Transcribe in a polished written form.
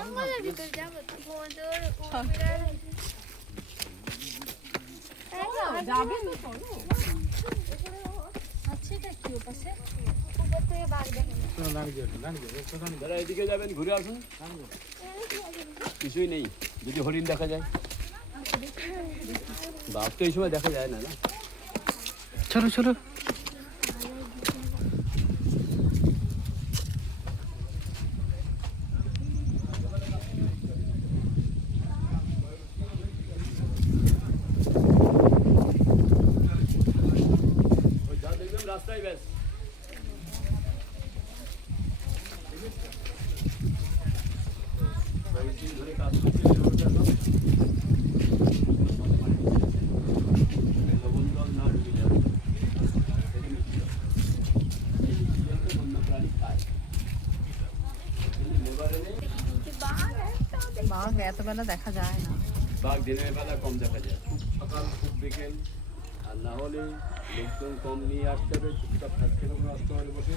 জঙ্গলের ভিতর যাবো তো ভোঁদর উড়বিড়াল যাবে তো চলো। আচ্ছা এটা কি ওপাশে উপর থেকে বাঘ দেখেন যারা এদিকে যাবেন ঘুরে আসুন, কিছুই নেই যদি হরিণ দেখা যায়। বাঘ তো এই সময় দেখা যায় না না। চলো চলো। ওই যা দেখবেন রাস্তায় ব্যাস। ধরে কাজ করছে লবণ জল না ঢুকে যাবে, প্রাণী খায়। লেবার এনে বাঘ একটা বাঘ এত বেলা দেখা যায় না। বাঘ দিনের বেলা কম দেখা যায়, খুব সকাল খুব বিকেল, আর না হলে লোকজন কম নিয়ে আসতে হবে, চুপচাপ থাকতে হবে রাস্তা বসে।